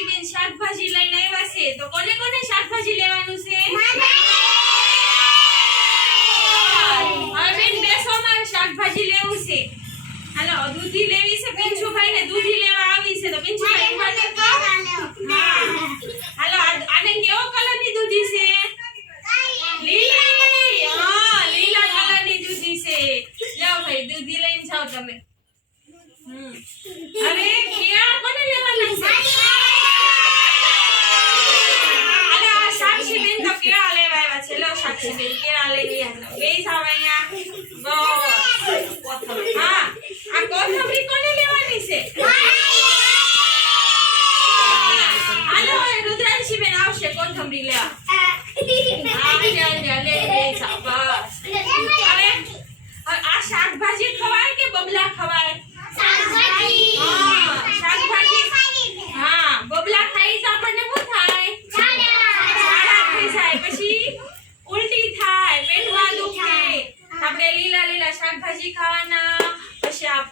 રુદ્રાંશીબેન શાકભાજી લઈને આવ્યા છે? તો કોને કોને શાકભાજી લેવાનું છે? હવે બેન બેસો મારે શાકભાજી લેવું છે. હાલો દૂધી લેવી છે પિંચુભાઈ ને દૂધી લેવા આવી છે તો પિંચુભાઈ હા. હાલો આને કેવો કલરની દૂધી છે? લીલી હા લીલા કલરની દૂધી છે. જાઓ ભાઈ દૂધી લઈને જાઓ તમે. હમ. હવે કેળા કોને લેવાના છે હાલો આ સાક્ષીબેન તો કેળા લેવા આવ્યા બે જાવ અહીંયા બસ કોથમરી હા આ કોથમરી કોને લેવાની છે હાલો હવે રુદ્રાંશીબેન આવશે કોથમરી લેવા હા જા જા લે લે હવે આ શાકભાજી ખવાય કે બબલા ખવાય? આપણે લીલા લીલા શાકભાજી ખાવાના. પછી આ